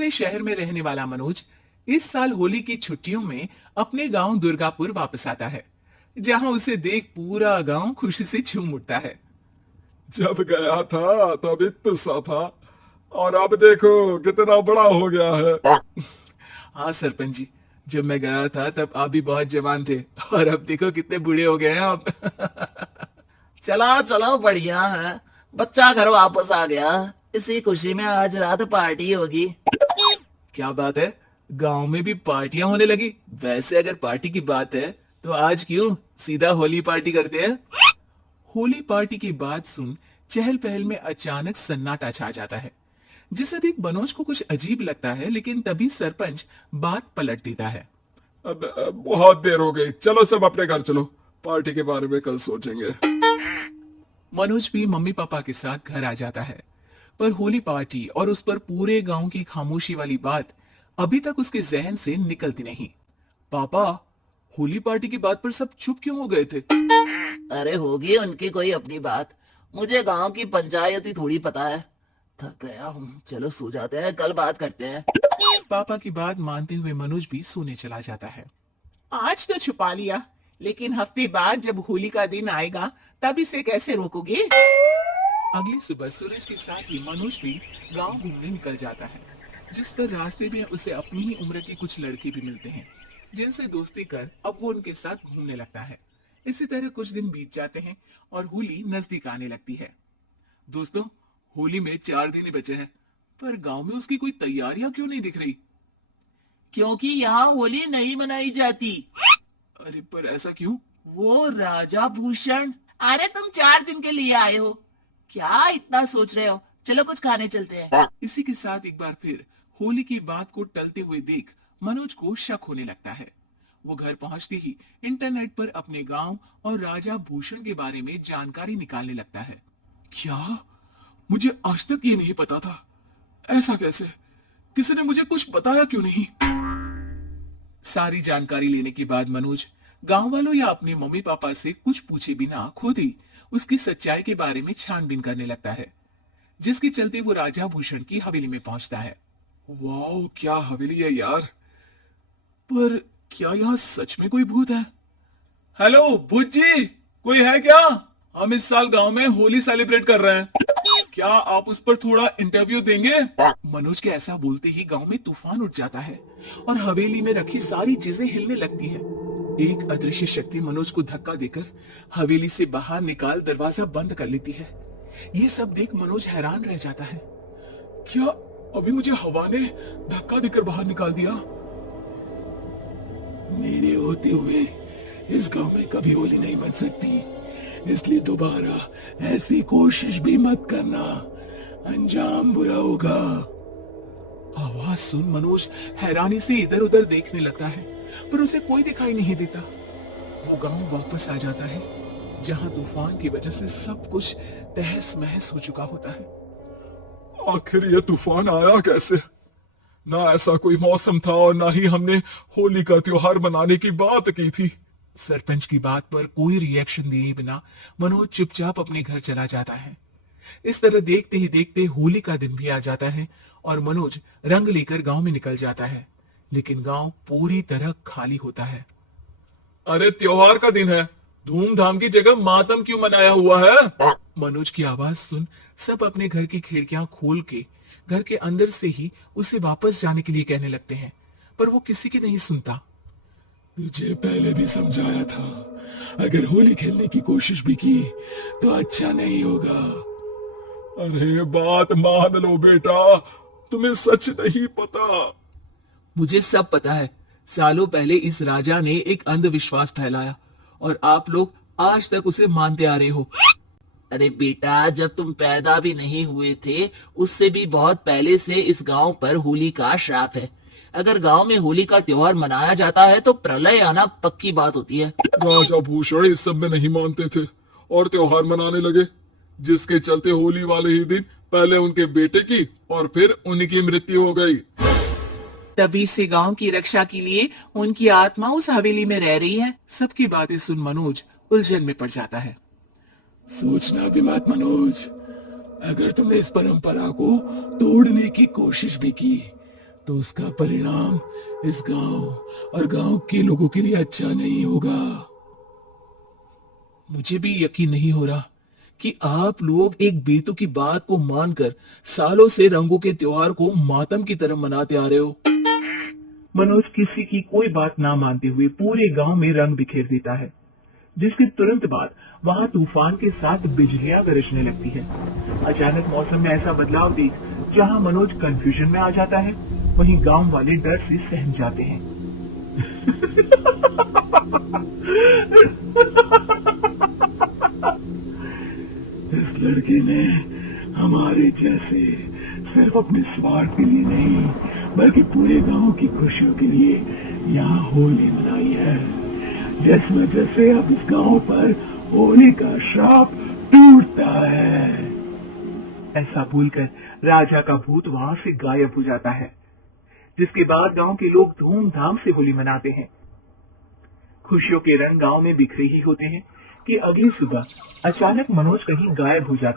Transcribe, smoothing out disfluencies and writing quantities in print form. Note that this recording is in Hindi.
सस्ते शहर में रहने वाला मनोज इस साल होली की छुट्टियों में अपने गांव दुर्गापुर वापस आता है, जहां उसे देख पूरा गांव खुशी से झूम उठता है। जब गया था तब इतना सा था और अब देखो कितना बड़ा हो गया है। हाँ सरपंच जी, जब मैं गया था तब आप भी बहुत जवान थे और अब देखो कितने बूढ़े हो गए हैं आप। चला चलो बढ़िया है, बच्चा घर वापस आ गया। इसी खुशी में आज रात पार्टी होगी। क्या बात है, गांव में भी पार्टियां होने लगी। वैसे अगर पार्टी की बात है तो आज क्यों सीधा होली पार्टी करते हैं। होली पार्टी की बात सुन चहल पहल में अचानक सन्नाटा छा जाता है, जिसे देख मनोज को कुछ अजीब लगता है, लेकिन तभी सरपंच बात पलट देता है। अब बहुत देर हो गई, चलो सब अपने घर चलो, पार्टी के बारे में कल सोचेंगे। मनोज भी मम्मी पापा के साथ घर आ जाता है, पर होली पार्टी और उस पर पूरे गांव की खामोशी वाली बात अभी तक उसके जहन से निकलती नहीं। पापा, होली पार्टी की बात पर सब चुप क्यों हो गए थे। अरे होगी उनकी कोई अपनी बात, मुझे गांव की पंचायत ही थोड़ी पता है। थक गया हूँ, चलो सो जाते हैं, कल बात करते हैं। पापा की बात मानते हुए मनोज भी सोने चला जाता है। आज तो छुपा लिया, लेकिन हफ्ते बाद जब होली का दिन आएगा तब इसे कैसे रोकोगे। अगली सुबह सूरज के साथ ही मनोज भी गांव घूमने निकल जाता है, जिस पर रास्ते में उसे अपनी ही उम्र के कुछ लड़के भी मिलते हैं, जिनसे दोस्ती कर अब वो उनके साथ घूमने लगता है। इसी तरह कुछ दिन बीत जाते हैं और होली नजदीक आने लगती है। दोस्तों, होली में 4 दिन ही बचे हैं, पर गांव में उसकी कोई तैयारियां क्यों नहीं दिख रही। क्योंकि यहाँ होली नहीं मनाई जाती। अरे पर ऐसा क्यों। वो राजा भूषण, अरे तुम 4 दिन के लिए आए हो, क्या इतना सोच रहे हो। चलो कुछ खाने चलते हैं। इसी के साथ एक बार फिर होली की बात को टलते हुए देख मनोज को शक होने लगता है। वो घर पहुंचते ही इंटरनेट पर अपने गांव और राजा भूषण के बारे में जानकारी निकालने लगता है। क्या, मुझे आज तक ये नहीं पता था। ऐसा कैसे, किसी ने मुझे कुछ बताया क्यों नहीं। सारी जानकारी लेने के बाद मनोज गांव वालों या अपने मम्मी पापा से कुछ पूछे बिना खुद ही उसकी सच्चाई के बारे में छानबीन करने लगता है, जिसके चलते वो राजा भूषण की हवेली में पहुंचता है। वाह, क्या हवेली है यार। पर क्या यहाँ सच में कोई भूत है। हेलो भूत जी, कोई है क्या। हम इस साल गांव में होली सेलिब्रेट कर रहे हैं, क्या आप उस पर थोड़ा इंटरव्यू देंगे। मनोज के ऐसा बोलते ही गांव में तूफान उठ जाता है और हवेली में रखी सारी चीजें हिलने लगती है। एक अदृश्य शक्ति मनोज को धक्का देकर हवेली से बाहर निकाल दरवाजा बंद कर लेती है। ये सब देख मनोज हैरान रह जाता है। क्या अभी मुझे हवा ने धक्का देकर बाहर निकाल दिया। मेरे होते हुए इस गांव में कभी होली नहीं बन सकती, इसलिए दोबारा ऐसी कोशिश भी मत करना, अंजाम बुरा होगा। आवाज सुन मनोज हैरानी से इधर उधर देखने लगता है, पर उसे कोई दिखाई नहीं देता। वो गांव वापस आ जाता है, जहां तूफान की वजह से सब कुछ तहस महस हो चुका होता है। आखिर ये तूफान आया कैसे। ना ऐसा कोई मौसम था और ना ही हमने होली का त्योहार मनाने की बात की थी। सरपंच की बात पर कोई रिएक्शन दिए बिना मनोज चुपचाप अपने घर चला जाता है। इस तरह देखते ही देखते होली का दिन भी आ जाता है और मनोज रंग लेकर गांव में निकल जाता है, लेकिन गांव पूरी तरह खाली होता है। अरे त्योहार का दिन है, धूमधाम की जगह मातम क्यों मनाया हुआ है। मनोज की आवाज सुन सब अपने घर की खिड़कियां खोल के घर के अंदर से ही उसे वापस जाने के लिए कहने लगते हैं, पर वो किसी की नहीं सुनता। तुझे पहले भी समझाया था, अगर होली खेलने की कोशिश भी की तो अच्छा नहीं होगा। अरे बात मान लो बेटा, तुम्हें सच नहीं पता। मुझे सब पता है, सालों पहले इस राजा ने एक अंधविश्वास फैलाया और आप लोग आज तक उसे मानते आ रहे हो। अरे बेटा, जब तुम पैदा भी नहीं हुए थे उससे भी बहुत पहले से इस गांव पर होली का श्राप है। अगर गांव में होली का त्योहार मनाया जाता है तो प्रलय आना पक्की बात होती है। राजा भूषण इस सब में नहीं मानते थे और त्योहार मनाने लगे, जिसके चलते होली वाले ही दिन पहले उनके बेटे की और फिर उनकी मृत्यु हो गई। तभी से गांव की रक्षा के लिए उनकी आत्मा उस हवेली में रह रही है। सबकी बातें सुन मनोज उलझन में पड़ जाता है। सोचना भी मत मनोज, अगर तुमने इस परंपरा को तोड़ने की कोशिश भी की तो उसका परिणाम इस गांव और गांव के लोगों के लिए अच्छा नहीं होगा। मुझे भी यकीन नहीं हो रहा कि आप लोग एक बेतु की बात को मानकर सालों से रंगों के त्योहार को मातम की तरह मनाते आ रहे हो। मनोज किसी की कोई बात ना मानते हुए पूरे गांव में रंग बिखेर देता है, जिसके तुरंत बाद वहां तूफान के साथ बिजलियां गरजने लगती है। अचानक मौसम में ऐसा बदलाव देख जहां मनोज कंफ्यूजन में आ जाता है, वहीं गांव वाले डर से सहम जाते हैं। इस लड़के ने हमारे जैसे सिर्फ अपने स्वार्थ के लिए नहीं बल्कि पूरे गांव की खुशियों के लिए यहाँ होली मनाई है, जिस वजह से अब इस गांव पर होली का श्राप टूटता है। ऐसा भूलकर राजा का भूत वहां से गायब हो जाता है, जिसके बाद गांव के लोग धूमधाम से होली मनाते हैं। खुशियों के रंग गांव में बिखरे ही होते हैं कि अगली सुबह अचानक मनोज कहीं गायब हो जाता है।